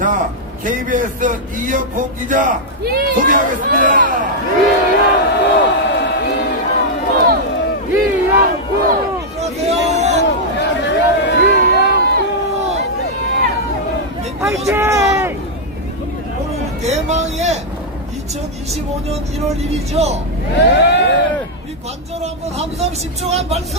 자, KBS 이영국 기자 소개하겠습니다. 이영국! 화이팅! 오늘 대망의 2025년 1월 1일이죠? 네! 우리 관절 한번 함성 10초간 발사!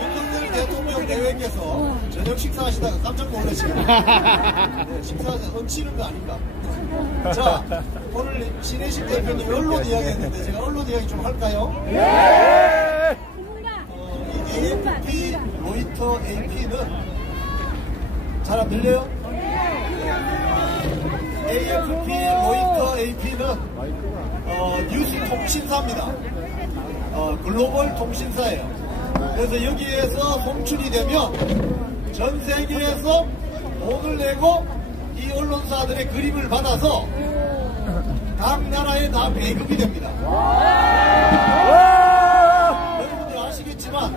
윤석열 대통령 대회께서 저녁 식사하시다가 깜짝 놀라시네요. 네, 식사하셔서 얹히는 거 아닌가? 자, 오늘 신혜식 대표님 언론 이야기 했는데 제가 언론 이야기 좀 할까요? 네! 이 AFP, 로이터, AP는 잘 안 들려요? AFP, 로이터, AP는 뉴스 통신사입니다. 글로벌 통신사예요. 그래서 여기에서 송출이 되면 전 세계에서 돈을 내고 이 언론사들의 그림을 받아서 각 나라에 다 배급이 됩니다. 여러분들 아시겠지만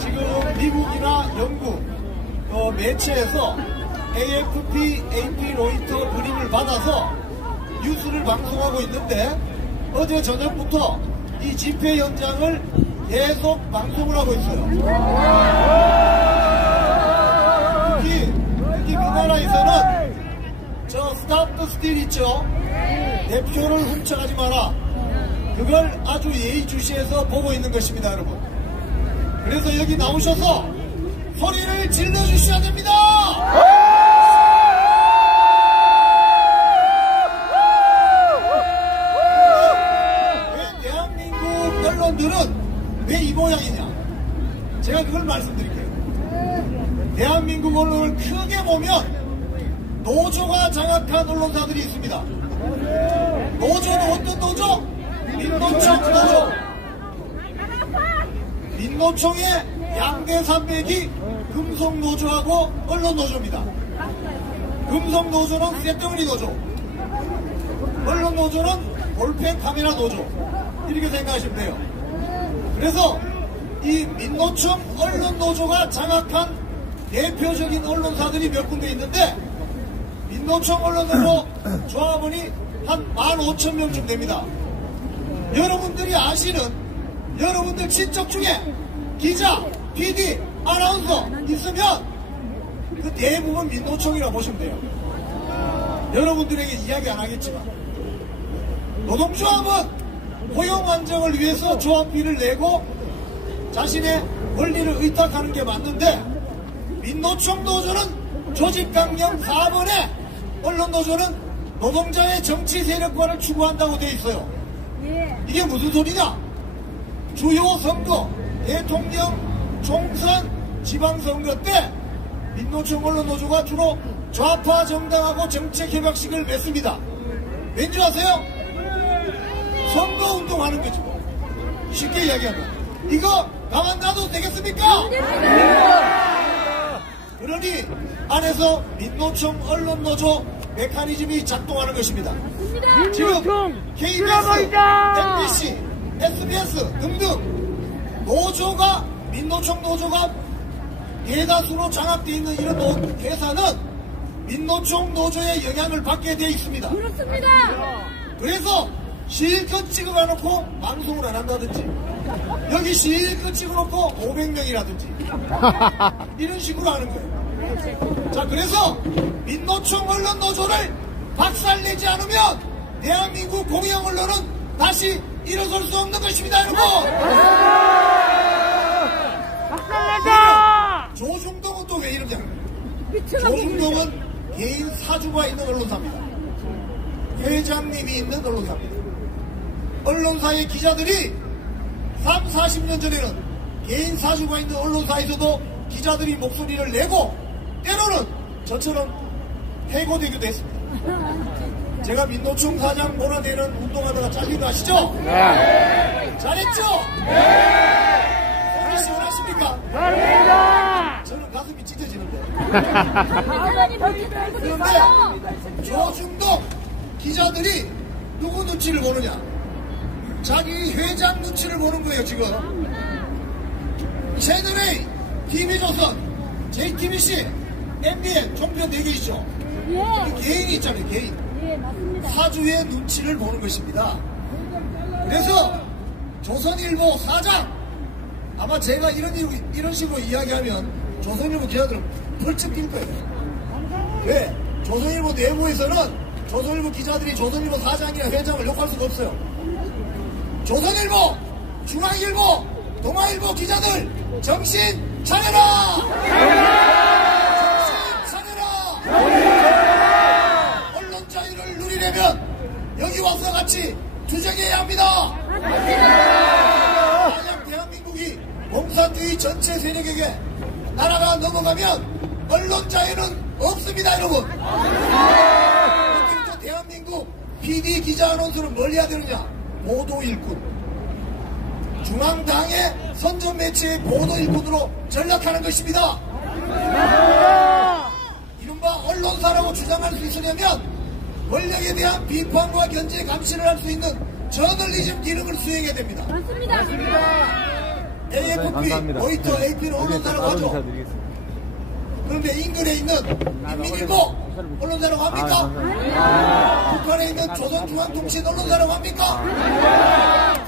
지금 미국이나 영국 매체에서 AFP, AP, 로이터 그림을 받아서 뉴스를 방송하고 있는데 어제 저녁부터 이 집회 현장을 계속 방송을 하고 있어요. 특히 우리나라에서는 저 스탑 더 스틸 있죠? 대표를 훔쳐가지 마라. 그걸 아주 예의주시해서 보고 있는 것입니다, 여러분. 그래서 여기 나오셔서 소리를 질러주셔야 됩니다. 왜 대한민국 언론들은 왜 이 모양이냐? 제가 그걸 말씀드릴게요. 대한민국 언론을 크게 보면 노조가 장악한 언론사들이 있습니다. 노조는 어떤 노조? 민노총 노조. 민노총의 양대 산맥이 금속노조하고 언론노조입니다. 금속노조는 쇳덩어리 노조, 언론노조는 볼펜 카메라 노조, 이렇게 생각하시면 돼요. 그래서 이 민노총 언론노조가 장악한 대표적인 언론사들이 몇 군데 있는데 민노총 언론노조 조합원이 한 15,000명쯤 됩니다. 여러분들이 아시는 여러분들 친척 중에 기자, PD, 아나운서 있으면 그 대부분 민노총이라고 보시면 돼요. 여러분들에게 이야기 안 하겠지만 노동조합은 고용 안정을 위해서 조합비를 내고 자신의 권리를 의탁하는 게 맞는데 민노총 노조는 조직강령 4번에 언론노조는 노동자의 정치 세력화를 추구한다고 되어 있어요. 이게 무슨 소리냐? 주요 선거, 대통령, 총선, 지방선거 때 민노총 언론노조가 주로 좌파 정당하고 정책 협약식을 맺습니다. 왠지 아세요? 선거운동하는 거죠. 쉽게 이야기하면 이거 가만 놔도 되겠습니까? 그러니 안에서 민노총 언론노조 메커니즘이 작동하는 것입니다. 지금 KBS, MBC, SBS 등등 노조가 민노총 노조가 대다수로 장악되어 있는 이런 회사는 민노총 노조의 영향을 받게 되어 있습니다. 그렇습니다. 그래서 실컷 찍어놓고 방송을 안 한다든지 여기 실컷 찍어놓고 500명이라든지 이런 식으로 하는 거예요. 자, 그래서 민노총 언론 노조를 박살내지 않으면 대한민국 공영 언론은 다시 일어설 수 없는 것입니다, 여러분. 박살내자! 조중동은 또 왜 이러냐? 조중동은 개인 사주가 있는 언론사입니다. 회장님이 있는 언론사입니다. 언론사의 기자들이 30, 40년 전에는 개인 사주가 있는 언론사에서도 기자들이 목소리를 내고 때로는 저처럼 해고되기도 했습니다. 제가 민노총 사장 몰아내는 운동하다가 잘린 거 아시죠? 네. 잘했죠? 네. 소리 시원하십니까? 잘합니다. 저는 가슴이 찢어지는데. 그런데 조중동 기자들이 누구 눈치를 보느냐? 자기 회장 눈치를 보는 거예요, 지금. 채널A, TV조선, JTBC, MBN, 종편 4개 있죠? 예. 개인이 있잖아요, 개인. 예, 맞습니다. 사주의 눈치를 보는 것입니다. 그래서 조선일보 사장, 아마 제가 이런 식으로 이야기하면 조선일보 기자들은 펄쩍 뛸 거예요. 왜? 조선일보 내부에서는 조선일보 기자들이 조선일보 사장이나 회장을 욕할 수가 없어요. 조선일보, 중앙일보, 동아일보 기자들 정신 차려라! 정신 차려라! 언론 자유를 누리려면 여기 와서 같이 투쟁해야 합니다. 만약 대한민국이 공산주의 전체 세력에게 나라가 넘어가면 언론 자유는 없습니다, 여러분. 그럼 대한민국 PD 기자 아나운서는 뭘 해야 되느냐? 보도 일꾼. 중앙당의 선전 매체의 보도 일꾼으로 전락하는 것입니다. 이른바 언론사라고 주장할 수 있으려면 권력에 대한 비판과 견제 감시를 할 수 있는 저널리즘 기능을 수행해야 됩니다. 맞습니다. AFP, 로이터, AP는 언론사라고 하죠. 그런데 인근에 있는 인민일보 언론사라고 합니까? 북한에 있는 조선중앙통신 언론사라고 합니까?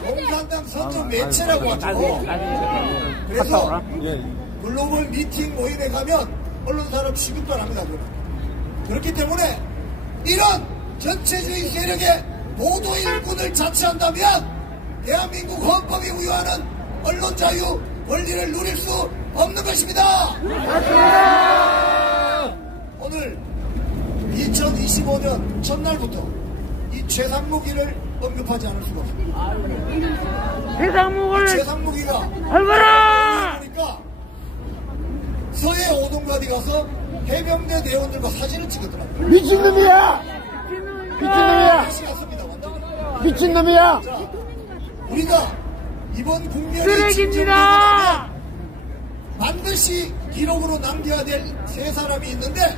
공산당 선전 매체라고 하죠. 그래서 글로벌 미팅 모임에 가면 언론사로 취급도 안 합니다. 그렇기 때문에 이런 전체주의 세력의 보도 일꾼을 자처한다면 대한민국 헌법이 부여하는 언론 자유 권리를 누릴 수 없는 것입니다. 오늘 2025년 첫날부터 이 최상무기를 언급하지 않을 수가 없습니다. 최상무기가 알거라! 그러니까 서해 오동가디 가서 해병대 대원들과 사진을 찍었더라고요. 미친놈이야! 미친놈이야! 같습니다, 완전히. 미친놈이야! 자, 우리가 이번 국면이 쓰레기입니다! 반드시 기록으로 남겨야 될 3사람이 있는데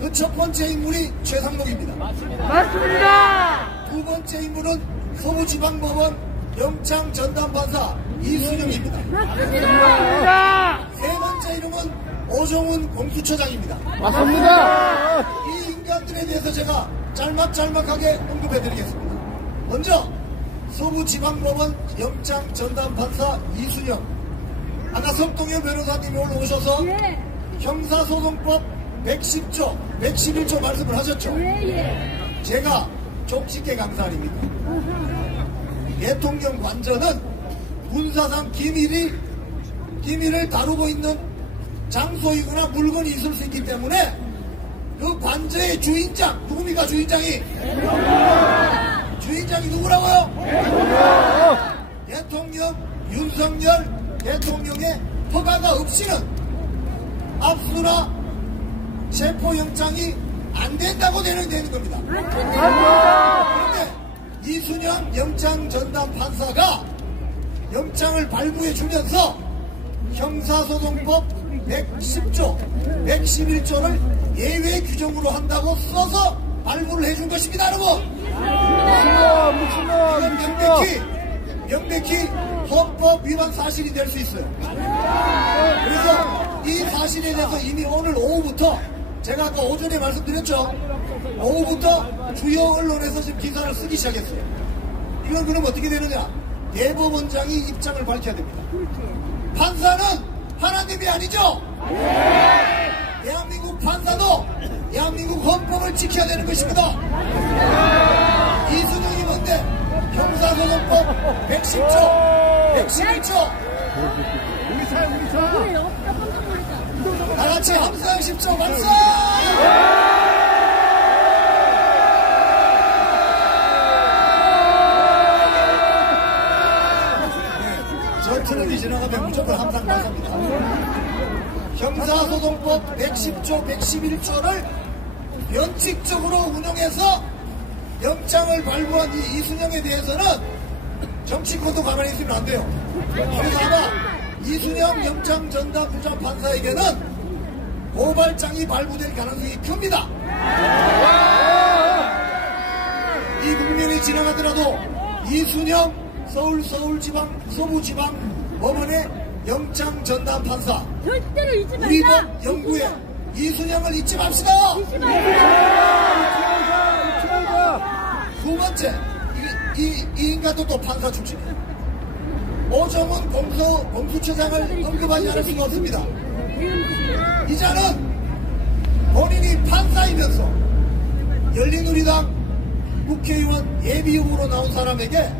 그 첫 번째 인물이 최상록입니다. 맞습니다! 두 번째 인물은 서부지방법원 영창전담판사 이순영입니다. 맞습니다! 세 번째 이름은 오종훈 공수처장입니다. 맞습니다! 이 인간들에 대해서 제가 짤막짤막하게 언급해드리겠습니다. 먼저 서부지방법원 영창전담판사 이순영, 아까 석동현 변호사님이 오늘 오셔서 예. 형사소송법 110조, 111조 말씀을 하셨죠. 예. 제가 좀 쉽게 강사 아닙니까? 대통령 관저는 군사상 기밀을 다루고 있는 장소이거나 물건이 있을 수 있기 때문에 그 관저의 주인장, 누굽니까 주인장이? 주인장이 누구라고요? 대통령 윤석열 대통령의 허가가 없이는 압수나 체포영장이 안 된다고 되는 겁니다. 그런데 이순영 영장전담판사가 영장을 발부해 주면서 형사소송법 110조, 111조를 예외 규정으로 한다고 써서 발부를 해준 것입니다, 여러분. 명백히 헌법 위반 사실이 될 수 있어요. 그래서 이 사실에 대해서 이미 오늘 오후부터 제가 아까 오전에 말씀드렸죠. 오후부터 주요 언론에서 지금 기사를 쓰기 시작했어요. 이건 그럼 어떻게 되느냐? 대법원장이 입장을 밝혀야 됩니다. 판사는 하나님이 아니죠? 대한민국 판사도 대한민국 헌법을 지켜야 되는 것입니다. 이순영이 뭔데? 형사소송법 110조, 111조. 다같이 함성 10조 발사! 저 트럭이 지나가면 무조건 함성 발사입니다. 형사소송법 110조, 111조를 원칙적으로 운영해서 영장을 발부한 이 이순영에 대해서는 정치권도 가만히 있으면 안 돼요. 그래서 아마 이순영 영장전담부장판사에게는 고발장이 발부될 가능성이 큽니다. 이 국면이 지나가더라도 이순영 서부지방법원의 영장 전담 판사 절대로 잊지 말자. 우리 법 연구회 이순영을 잊지 맙시다. 잊지 말자. 두 번째, 이 인간도 또 판사 출신이에요. 오정훈 공수처장을 언급하지 않을 수가 없습니다. 이자는 본인이 판사이면서 열린우리당 국회의원 예비후보로 나온 사람에게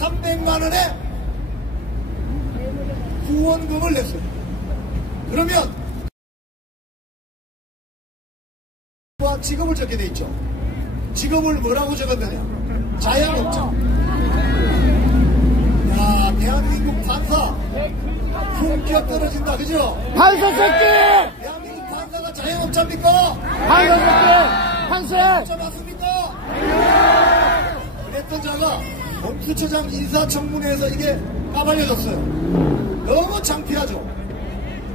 300만원의 후원금을 냈어요. 그러면 직업을 적게 돼 있죠. 직업을 뭐라고 적었느냐? 자영업자. 야, 대한민국 판사 품격 떨어진다, 그죠? 판사 새끼! 대한민국 판사가 자영업자입니까? 판사 새끼! 판사! 자영업자 맞습니까? 그랬던 자가 공수처장 인사청문회에서 이게 까발려졌어요. 너무 창피하죠.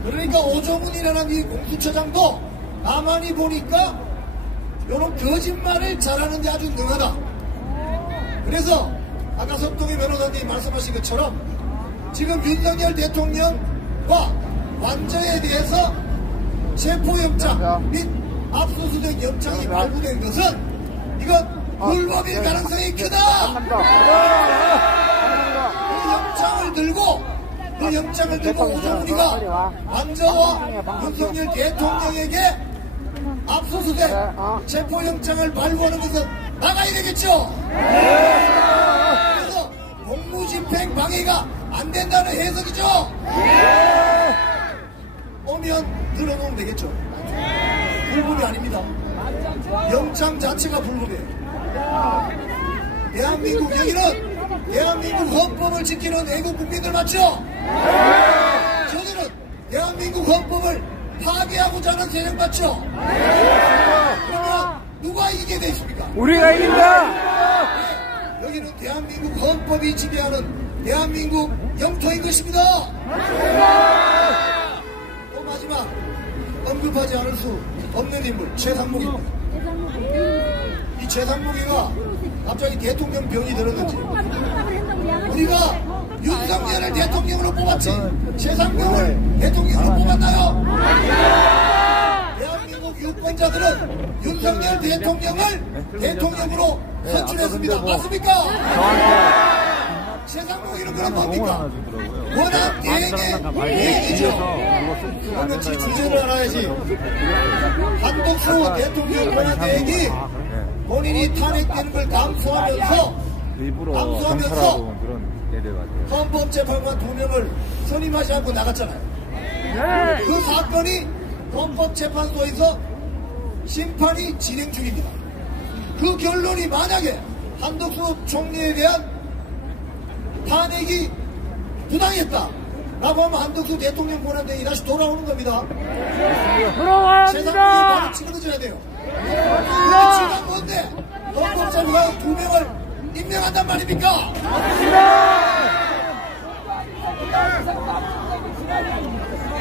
그러니까 오정훈이라는 이 공수처장도 가만히 보니까 이런 거짓말을 잘하는 데 아주 능하다. 그래서 아까 석동희 변호사님이 말씀하신 것처럼 지금 윤석열 대통령과 완전에 대해서 체포영장 및 압수수색 영장이 발부된 것은 이건 불법일 가능성이 크다. 그 영장을 들고 오정훈이가 완전와 윤석열 대통령에게 압수수색 체포영장을 발부하는 것은 나가야 되겠죠. 그래서 공무집행 방해가 안 된다는 해석이죠. 오면 들어놓으면 되겠죠. 불법이 아닙니다. 영장 자체가 불법이에요. 대한민국 여기는 대한민국 헌법을 지키는 애국 국민들 맞죠? 저들은 대한민국 헌법을 파괴하고자 하는 세력 맞죠? 그러면 누가 이기게 돼 있습니까? 우리가 이긴다! 여기는 대한민국 헌법이 지배하는 대한민국 영토인 것입니다. 또 마지막 언급하지 않을 수 없는 인물 최상목입니다. 이 최상목이가 갑자기 대통령 병이 들었는지 우리가 윤석열을 대통령으로 뽑았지 최상목을 대통령으로 뽑았나요? 대한민국 유권자들은 윤석열 대통령을 대통령으로 선출했습니다. 맞습니까? 최상목이는 그럼 뭡니까? 워낙 대행이죠. 그러면 주제를 알아야지. 한덕수 대통령 권한 대행이 본인이 탄핵되는 걸 감수하면서 헌법재판관 2명을 선임하지 않고 나갔잖아요. 그 사건이 헌법재판소에서 심판이 진행 중입니다. 그 결론이 만약에 한덕수 총리에 대한 탄핵이 부당했다 라고 하면 한덕수 대통령 권한대행이 다시 돌아오는 겁니다. 세상에 바로 치그러져야 돼요. 지금 뭔데 헌법재판관 2명을 임명한단 말입니까?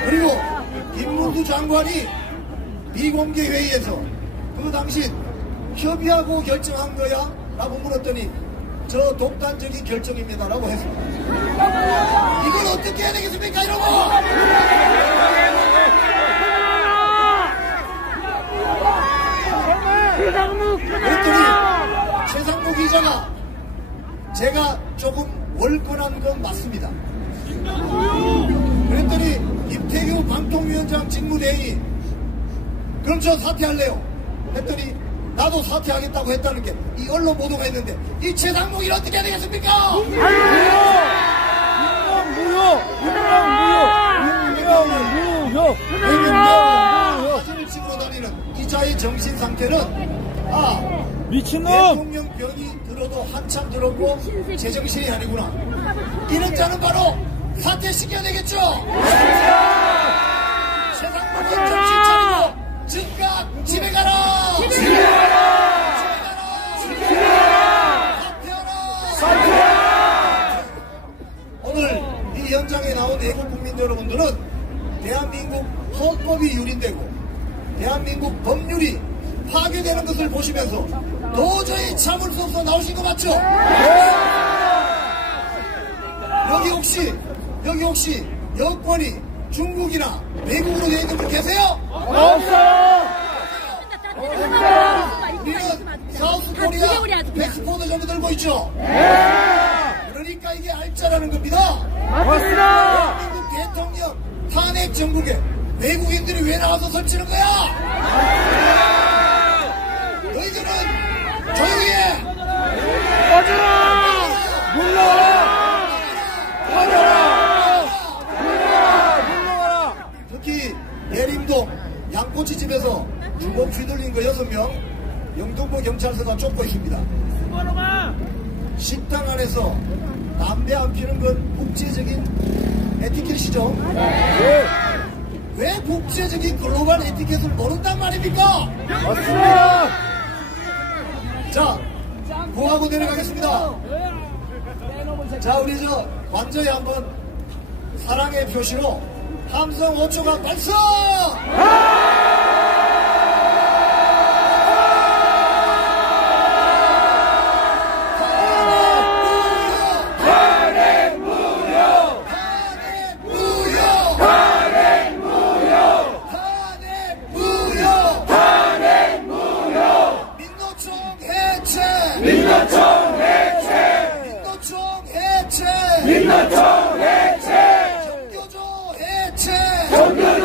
그리고 김문수 장관이 비공개 회의에서 그 당시 협의하고 결정한 거야? 라고 물었더니 저 독단적인 결정입니다 라고 했습니다. 이걸 어떻게 해야 되겠습니까 여러분? 그랬더니 최상목 기자가 제가 조금 월권한 건 맞습니다. 그랬더니 임태규 방통위원장 직무대행이 그럼 저 사퇴할래요 했더니 나도 사퇴하겠다고 했다는 게 이 언론 보도가 있는데 이 최상목이 어떻게 해야 되겠습니까? 무효! 사진을 찍으러 다니는 기자의 정신 상태는 미친놈! 대통령 병이 들어도 한참 들었고 제정신이 아니구나. 이런 자는 바로 사퇴시켜야 되겠죠? 최상목은 정신 차리고 즉각 집에 가라! 오늘 이 현장에 나온 애국 국민 여러분들은 대한민국 헌법이 유린되고 대한민국 법률이 파괴되는 것을 보시면서 도저히 참을 수 없어 나오신 거 맞죠? 여기 혹시 여권이 중국이나 외국으로 되어 있는 분 계세요? 없어요. 우리는 사우스 코리아 패스포드 정도 들고 있죠? 그러니까 이게 알짜라는 겁니다. 맞습니다. 미국 대통령 탄핵 정국에 외국인들이 왜 나와서 설치는 거야? 너희들은 조용히 해! 꺼져라! 물러가라! 꺼져라! 물러가라! 특히 예림동 양꼬치집에서 주먹 휘둘린 거 6명 영등포 경찰서가 쫓고 있습니다. 식당 안에서 담배 안 피는 건 국제적인 에티켓이죠. 왜 국제적인 글로벌 에티켓을 모른단 말입니까? 맞습니다. 자, 구하고 내려가겠습니다. 자, 우리 완전히 한번 사랑의 표시로 함성 5초간 발성! 민노총 해체! 정교조 해체!